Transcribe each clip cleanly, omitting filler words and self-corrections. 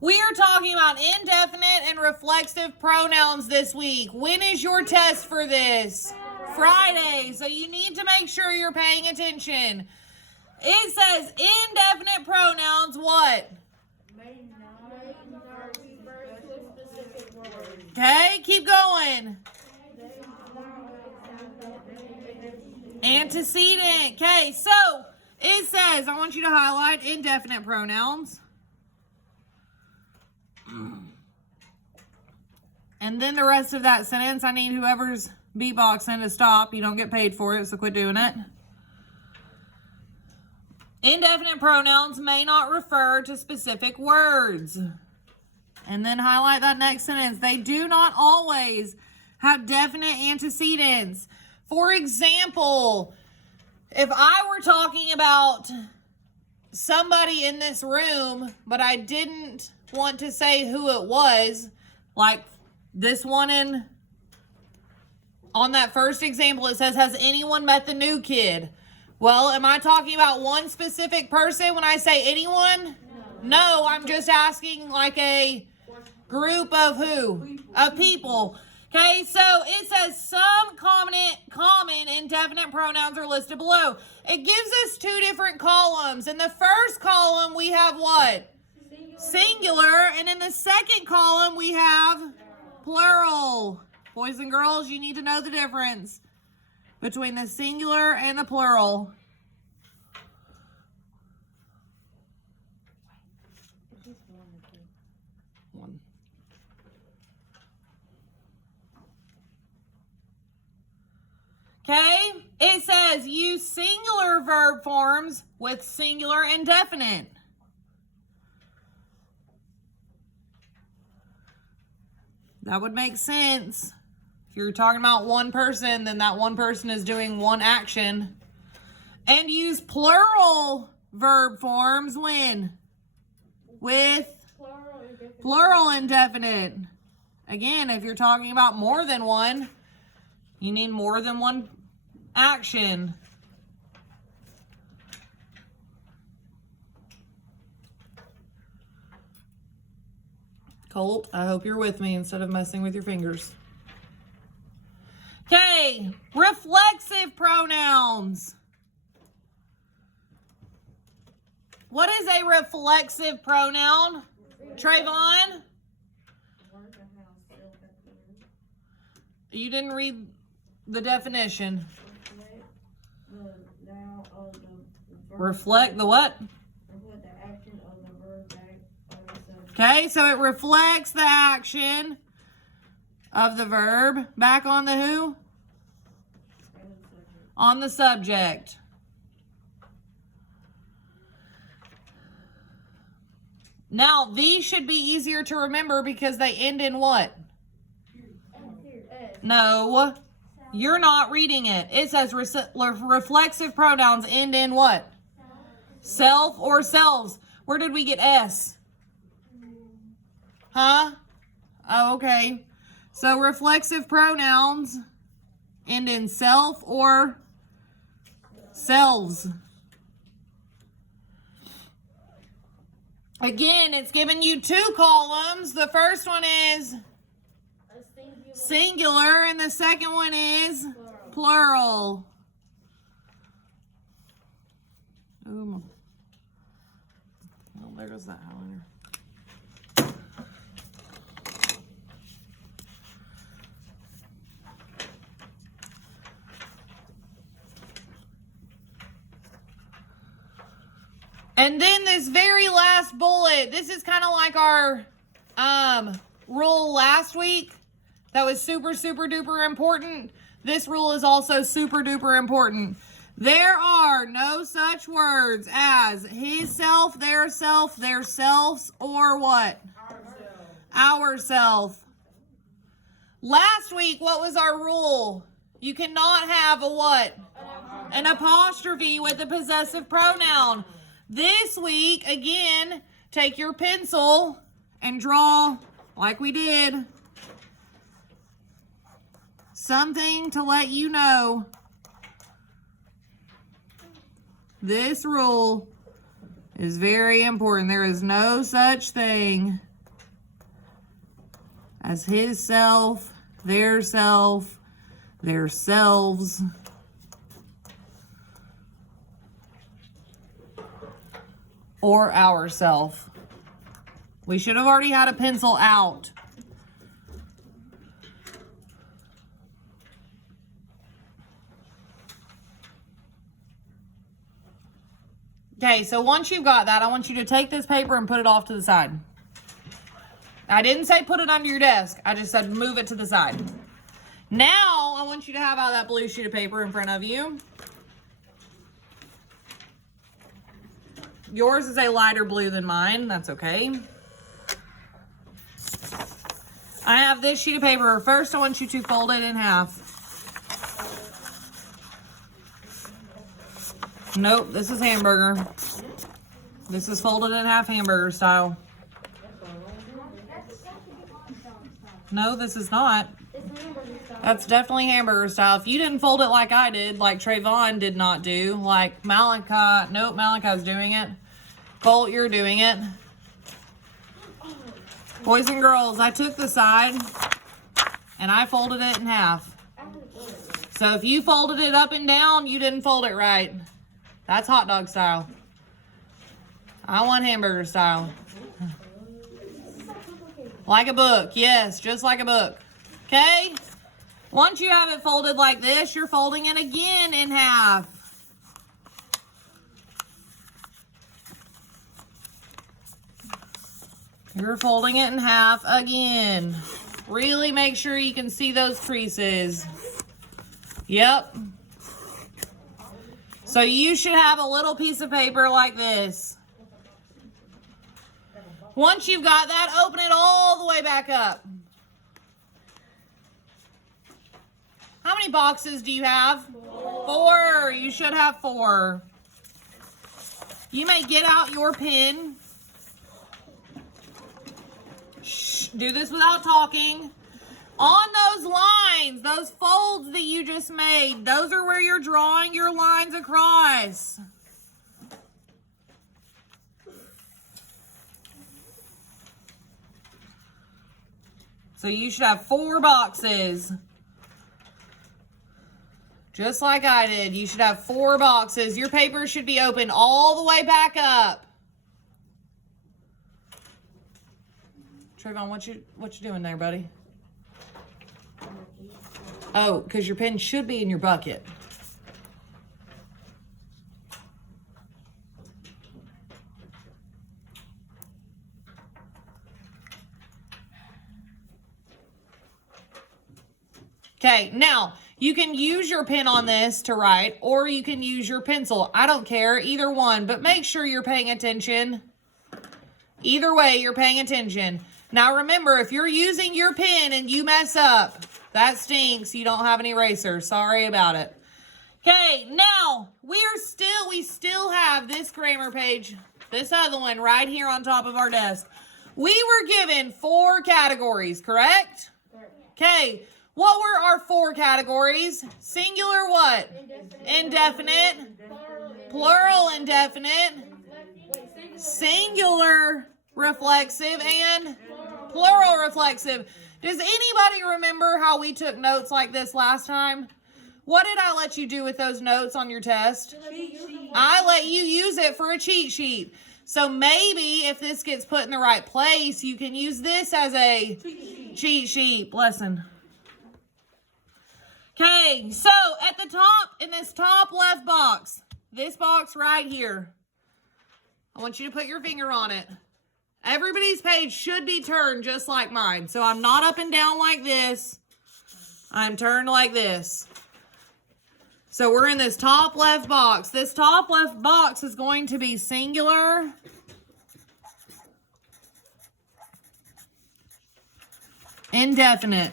We are talking about indefinite and reflexive pronouns this week. When is your test for this? Friday. So you need to make sure you're paying attention. It says indefinite pronouns what? Okay, keep going. Antecedent. Okay, so it says, I want you to highlight indefinite pronouns. And then the rest of that sentence, I need whoever's beatboxing to stop. You don't get paid for it, so quit doing it. Indefinite pronouns may not refer to specific words. And then highlight that next sentence. They do not always have definite antecedents. For example, if I were talking about somebody in this room, but I didn't want to say who it was, like this one on that first example, it says, has anyone met the new kid? Well, am I talking about one specific person when I say anyone? No, I'm just asking like a group of who? Of people. Okay, so it says some common indefinite pronouns are listed below. It gives us two different columns. In the first column, we have what? Singular. And in the second column, we have plural. Boys and girls, you need to know the difference between the singular and the plural. One. Okay, it says use singular verb forms with singular indefinite. That would make sense. If you're talking about one person, then that one person is doing one action. And use plural verb forms when? With plural indefinite. Again, if you're talking about more than one, you need more than one action. Colt, I hope you're with me instead of messing with your fingers. Okay, reflexive pronouns. What is a reflexive pronoun? Trayvon? You didn't read the definition. Reflect the what? Okay, so it reflects the action of the verb back on the who? On the subject. Now, these should be easier to remember because they end in what? No, you're not reading it. It says reflexive pronouns end in what? Self or selves. Where did we get S? Huh? Oh, okay. So reflexive pronouns end in self or selves. Again, it's giving you two columns. The first one is singular, and the second one is plural. Oh, there goes that highlighter. And then this very last bullet, this is kind of like our rule last week that was super, super duper important. This rule is also super duper important. There are no such words as his self, their selves, or what? Ourself. Last week, what was our rule? You cannot have a what? An apostrophe with a possessive pronoun. This week, again, take your pencil and draw, like we did, something to let you know this rule is very important. There is no such thing as his self, their self, their selves. Or ourself. We should have already had a pencil out. Okay, so once you've got that, I want you to take this paper and put it off to the side. I didn't say put it under your desk. I just said move it to the side. Now, I want you to have out that blue sheet of paper in front of you. Yours is a lighter blue than mine. That's okay. I have this sheet of paper. First, I want you to fold it in half. Nope, this is hamburger. This is folded in half hamburger style. No, this is not. That's definitely hamburger style. If you didn't fold it like I did, like Trayvon did not do, like Malachi, nope, Malachi's doing it. Colt, you're doing it. Boys and girls, I took the side and I folded it in half. So if you folded it up and down, you didn't fold it right. That's hot dog style. I want hamburger style. Like a book. Yes, just like a book. Okay? Once you have it folded like this, you're folding it again in half. You're folding it in half again. Really make sure you can see those creases. Yep. So you should have a little piece of paper like this. Once you've got that, open it all the way back up. How many boxes do you have? 4. You should have 4. You may get out your pen. Shh, do this without talking. On those lines, those folds that you just made, those are where you're drawing your lines across. So you should have 4 boxes. Just like I did. You should have 4 boxes. Your paper should be open all the way back up. Trayvon, what you doing there, buddy? Oh, because your pen should be in your bucket. Okay, now you can use your pen on this to write, or you can use your pencil. I don't care, either one, but make sure you're paying attention. Either way, you're paying attention. Now remember, if you're using your pen and you mess up, that stinks. You don't have an eraser. Sorry about it. Okay, now we still have this grammar page, this other one right here on top of our desk. We were given 4 categories, correct? Okay, what were our 4 categories? Singular what? Indefinite. Plural indefinite. Singular reflexive and plural reflexive. Does anybody remember how we took notes like this last time? What did I let you do with those notes on your test? I let you use it for a cheat sheet. So maybe if this gets put in the right place, you can use this as a cheat sheet. Lesson. Okay, so at the top, in this top left box, this box right here, I want you to put your finger on it. Everybody's page should be turned just like mine. So I'm not up and down like this. I'm turned like this. So we're in this top left box. This top left box is going to be singular. Indefinite.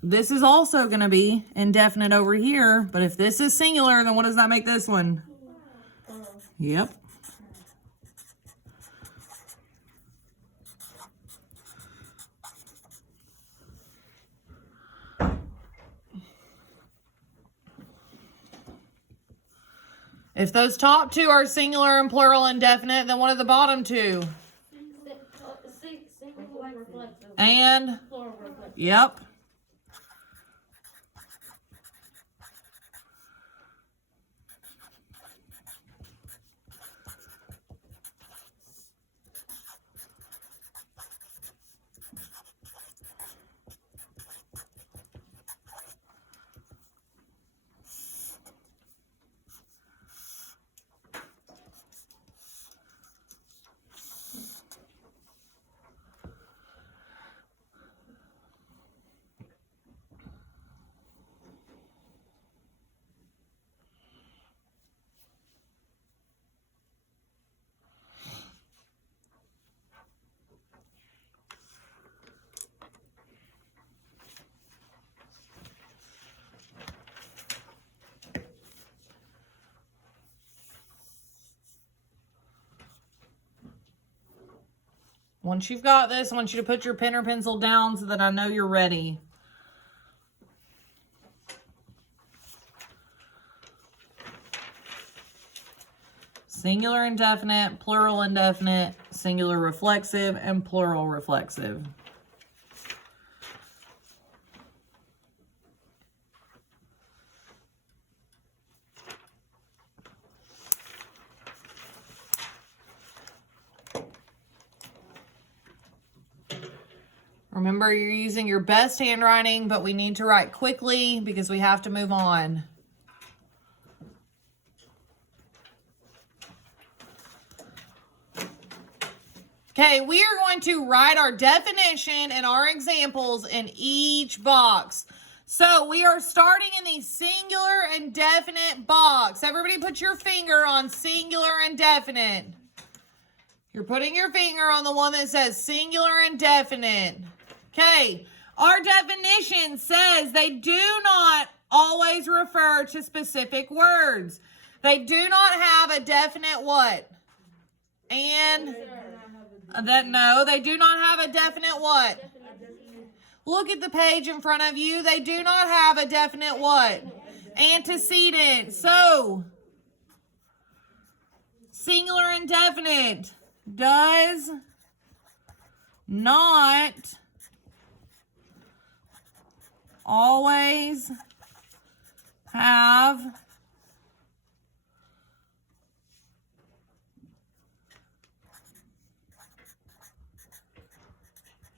This is also going to be indefinite over here, but if this is singular, then what does that make this one? Yep. If those top two are singular and plural indefinite, then what are the bottom two? Singular reflexive. And? Plural reflexive. Yep. Once you've got this, I want you to put your pen or pencil down so that I know you're ready. Singular indefinite, plural indefinite, singular reflexive, and plural reflexive. Remember, you're using your best handwriting, but we need to write quickly because we have to move on. Okay, we are going to write our definition and our examples in each box. So we are starting in the singular and definite box. Everybody put your finger on singular and definite. You're putting your finger on the one that says singular and definite. Okay, our definition says they do not always refer to specific words. They do not have a definite what? And no, they do not have a definite what? Look at the page in front of you. They do not have a definite what? Antecedent. So, singular indefinite does not always have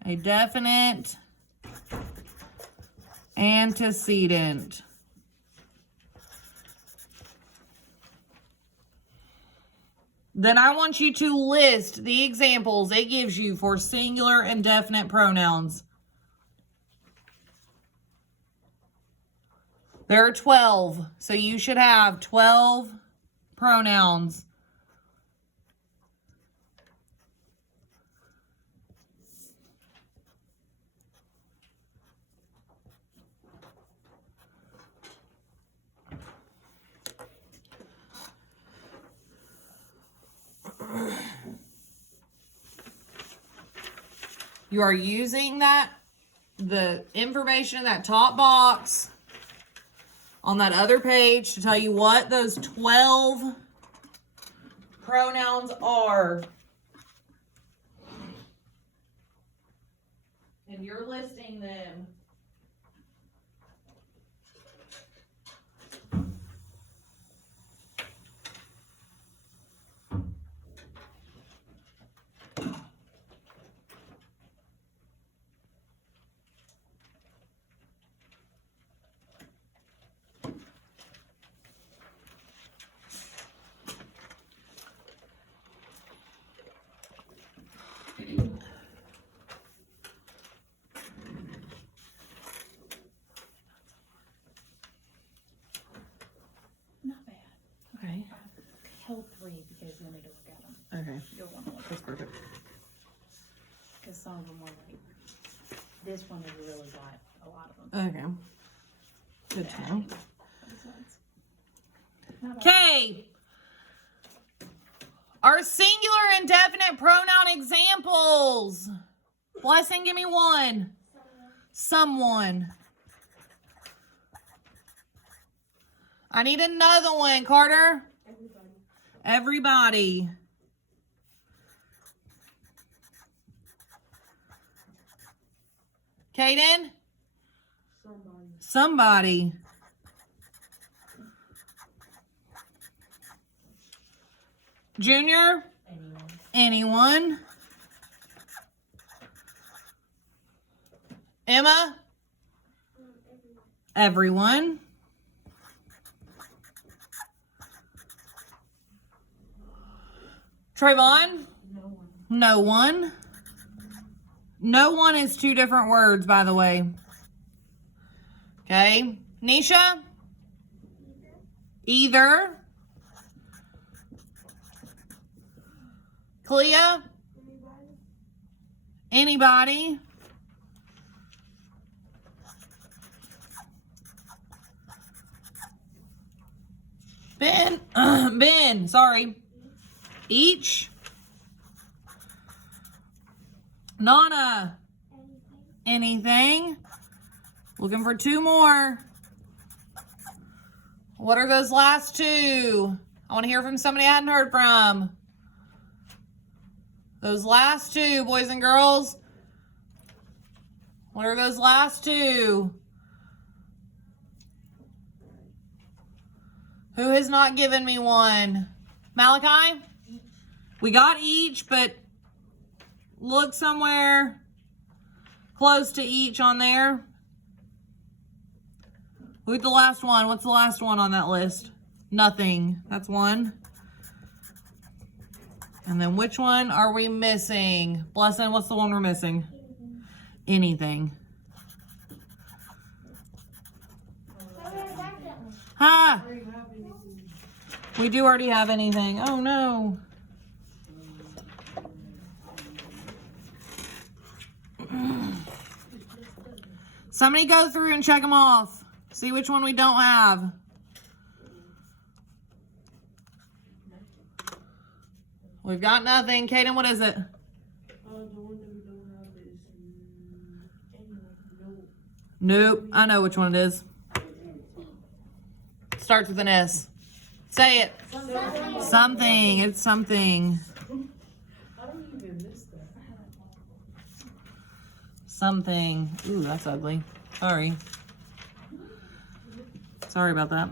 a definite antecedent. Then I want you to list the examples it gives you for singular and definite pronouns. There are 12, so you should have 12 pronouns. You are using the information in that top box on that other page to tell you what those 12 pronouns are. And you're listing them. Not bad. Okay. Held 3 because you'll need to look at them. Okay. You'll want to look That's perfect. because some of them were like, this one has really got a lot of them. Okay. Good to know. Not bad. Okay. Our singular and definite pronoun examples. Blessing, give me one. Someone. I need another one, Carter. Everybody. Everybody. Kaden? Somebody. Junior? Anyone. Emma? Everyone. Trayvon? No one. No one is two different words, by the way. Okay. Nisha? Either. Clea? Anybody. Ben, sorry. Each. Nana. Anything. Looking for two more. What are those last two? I want to hear from somebody I hadn't heard from. Those last two, boys and girls. What are those last two? Who has not given me one? Malachi? We got each, but look somewhere close to each on there. Look at the last one. What's the last one on that list? Nothing. That's one. And then which one are we missing? Blessing, what's the one we're missing? Anything. Ha! We do already have anything. Oh no. Somebody go through and check them off. See which one we don't have. We've got nothing. Kaden, what is it? The one that we don't have is Nope. I know which one it is. Starts with an S. Say it. Something. It's something. I don't even miss that. Something. Ooh, that's ugly. Sorry. Sorry about that.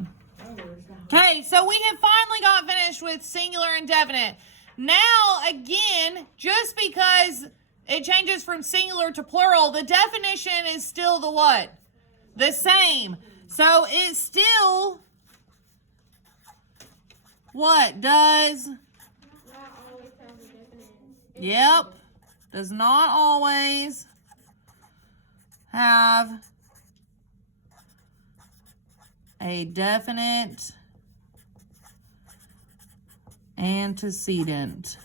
Okay, so we have finally got finished with singular and definite. Now, again, just because it changes from singular to plural, the definition is still the what? The same. So it still, what does? Yep. Does not always have a definite antecedent.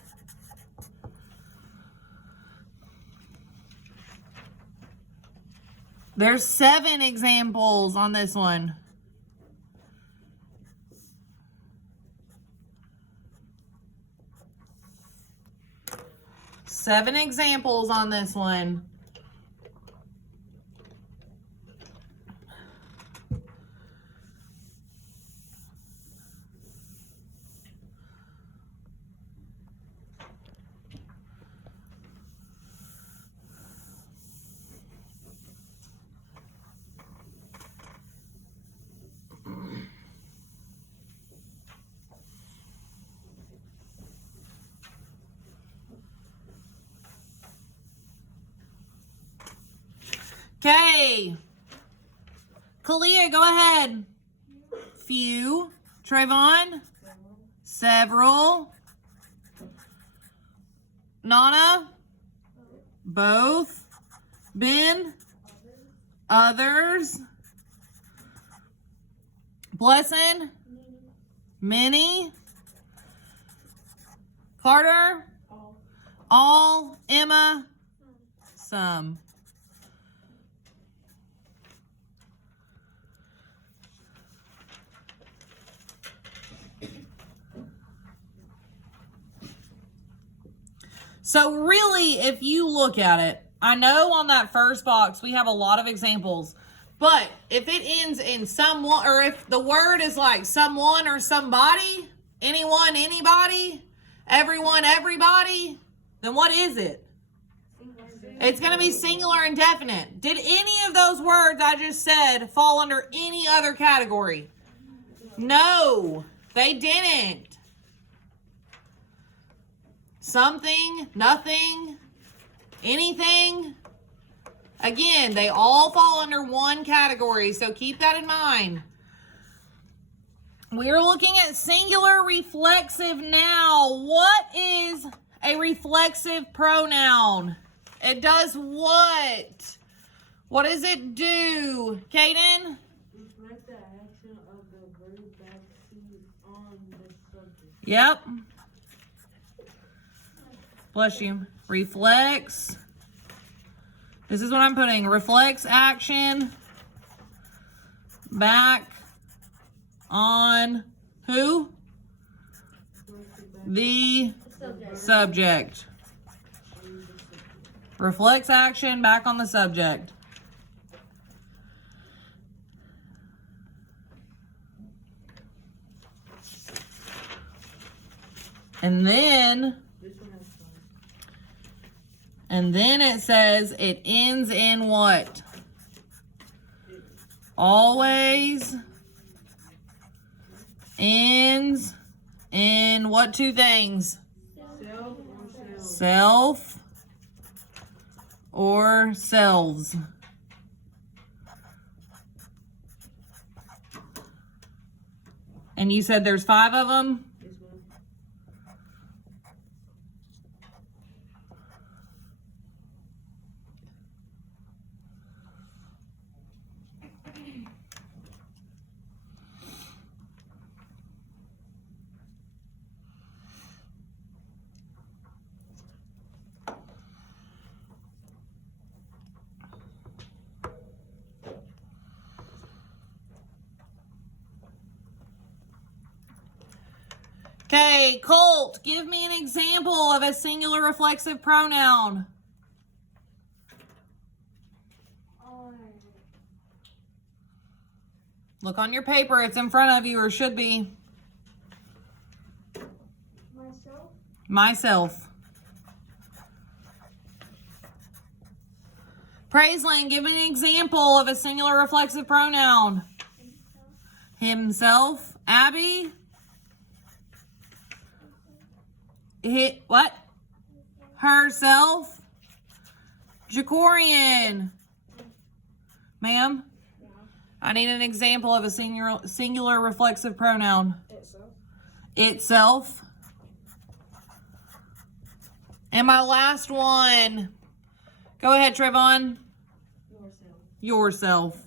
There's 7 examples on this one. Seven examples on this one. Okay. Kalia, go ahead. Few. Trayvon? Several. Nana? Both. Ben? Others. Blessing? Many. Carter? All. Emma? Some. So really, if you look at it, I know on that first box we have a lot of examples, but if it ends in someone, or if the word is like someone or somebody, Anyone, anybody? Everyone, everybody? Then what is it? It's going to be singular indefinite. Did any of those words I just said fall under any other category? No, they didn't. Something, nothing, anything. Again, they all fall under one category, so keep that in mind. We're looking at singular reflexive now. What is a reflexive pronoun? It does what? What does it do? Kaden? Reflect the action of the verb back to on the subject. Yep. Bless you. Reflects. This is what I'm putting. Reflects action back on who? The subject. Reflects action back on the subject. And then it says it ends in what? Always ends in what two things? Self or selves. And you said there's 5 of them? Okay, Colt, give me an example of a singular reflexive pronoun. Look on your paper. It's in front of you, or should be. Myself. Praiseland, give me an example of a singular reflexive pronoun. Himself. Abby? What? Herself. Jacorian. Ma'am? Yeah. I need an example of a singular reflexive pronoun. Itself. And my last one. Go ahead, Trayvon. Yourself.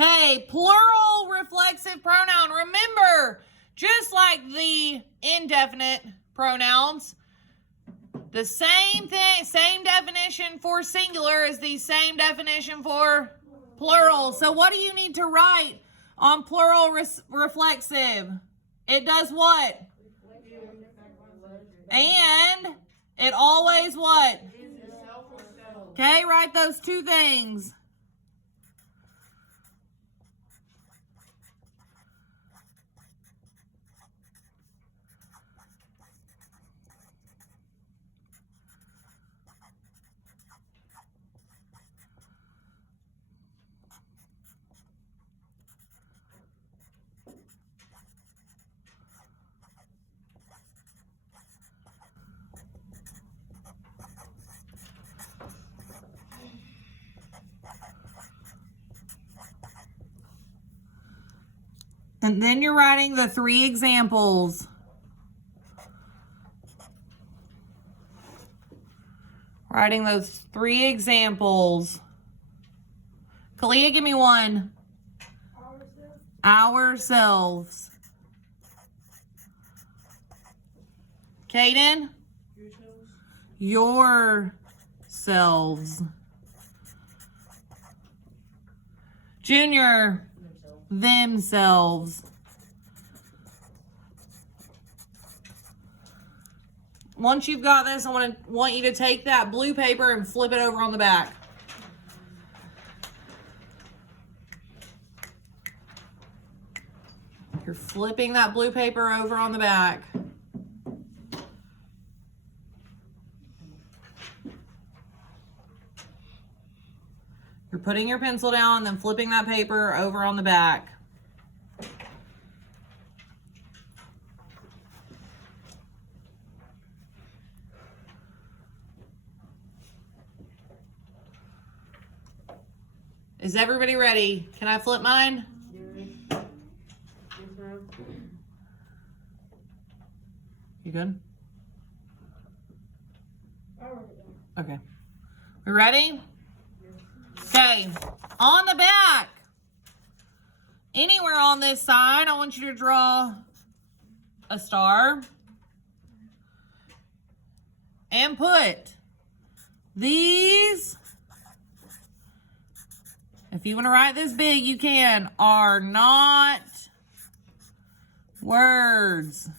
Okay, plural reflexive pronoun. Remember, just like the indefinite pronouns, the same thing, same definition for singular is the same definition for plural. So what do you need to write on plural reflexive? It does what? And it always what? Okay, write those 2 things. And then you're writing the 3 examples. Writing those 3 examples. Kalia, give me one. Ourselves. Kaden? Yourselves. Junior? Themselves. once you've got this, I want you to take that blue paper and flip it over on the back. You're flipping that blue paper over on the back. You're putting your pencil down and then flipping that paper over on the back. Is everybody ready? Can I flip mine? Yes, ma'am. You good? Okay. We ready? Okay. On the back, anywhere on this side, I want you to draw a star and put these, if you want to write this big, you can, are not words.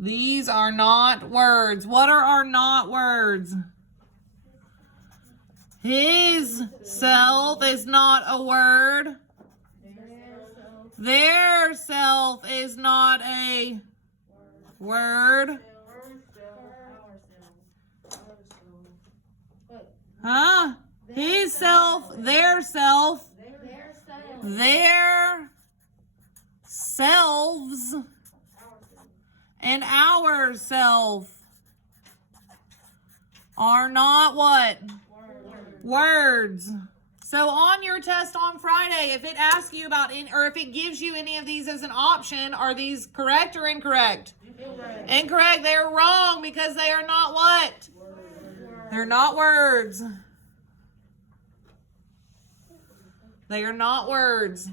These are not words. What are not words? His self is not a word. Their self is not a word. Huh? His self, their self, their selves, and our self are not what? Words. So on your test on Friday, if it asks you about, or if it gives you any of these as an option, are these correct or incorrect? Incorrect. They're wrong because they are not what? They're not words. They are not words.